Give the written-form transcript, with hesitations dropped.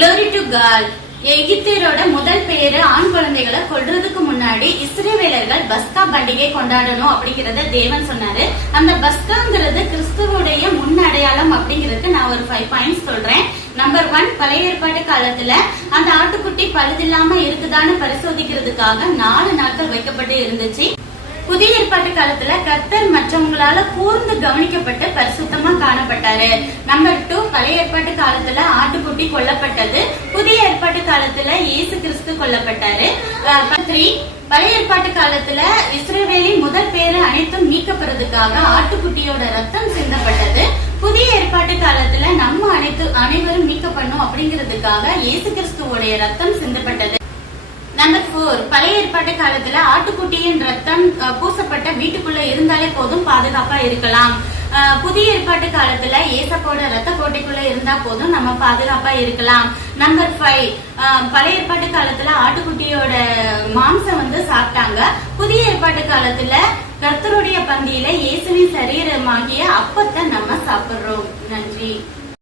Glory to God. எகிப்தியரோட முதல் பேரு ஆண் குழந்தைகளை கொல்றதுக்கு முன்னாடி இஸ்ரவேலர்கள் பஸ்கா பண்டிகை கொண்டாடணும் அப்படிங்கறத தேவன் சொன்னாரு. அந்த பஸ்காங்கிறது கிறிஸ்துவோடைய முன் அடையாளம் அப்படிங்கறதுக்கு நான் ஒரு 5 பாயிண்ட்ஸ் சொல்றேன். நம்பர் 1, பழைய ஏற்பாட்டு காலத்துல அந்த ஆட்டுக்குட்டி பழுதில்லாம இருக்குதான்னு பரிசோதிக்கிறதுக்காக 4 நாட்கள் வைக்கப்பட்டு இருந்துச்சு. புதிய ஏற்பாட்டு காலத்துல கர்த்தர் மற்றவங்களால கூர்ந்து கவனிக்கப்பட்டு பரிசுத்தமா காணப்பட்டாரு. நம்பர் 2, பழைய ஏற்பாட்டு காலத்துல ஆட்டுக்குட்டி கொல்லப்பட்டது. புதிய ஏற்பாட்டு காலத்துல இயேசு கிறிஸ்து கொல்லப்பட்டாரு. 3, பழைய ஏற்பாட்டு காலத்துல இஸ்ரவேலின் முதல் பேரு அனைத்தும் நீக்கப்படுறதுக்காக ஆட்டுக்குட்டியோட ரத்தம் சிந்தப்பட்டது. புதிய ஏற்பாட்டு காலத்துல நம்ம அனைவரும் நீக்கப்படணும் அப்படிங்கிறதுக்காக இயேசு கிறிஸ்துவோடைய ரத்தம் சிந்தப்பட்டது. நம்பர் 4, பழைய ஏற்பாட்டு காலத்துல ஆட்டுக்குட்டியின் ரத்தம் பூசப்பட்ட வீட்டுக்குள்ள இருந்தாலே போதும், பாதுகாப்பா இருக்கலாம். புதிய ஏற்பாட்டு காலத்துல ஏசப்போட ரத்த கோட்டைக்குள்ள இருந்தா போதும், நம்ம பாதுகாப்பா இருக்கலாம். நம்பர் 5, பழைய ஏற்பாட்டு காலத்துல ஆட்டுக்குட்டியோட மாம்சம் சாப்பிட்டாங்க. புதிய ஏற்பாட்டு காலத்துல கர்த்தருடைய பந்தியில இயேசுவின் சரீரமாகிய அப்பத்தை நம்ம சாப்பிடுறோம். நன்றி.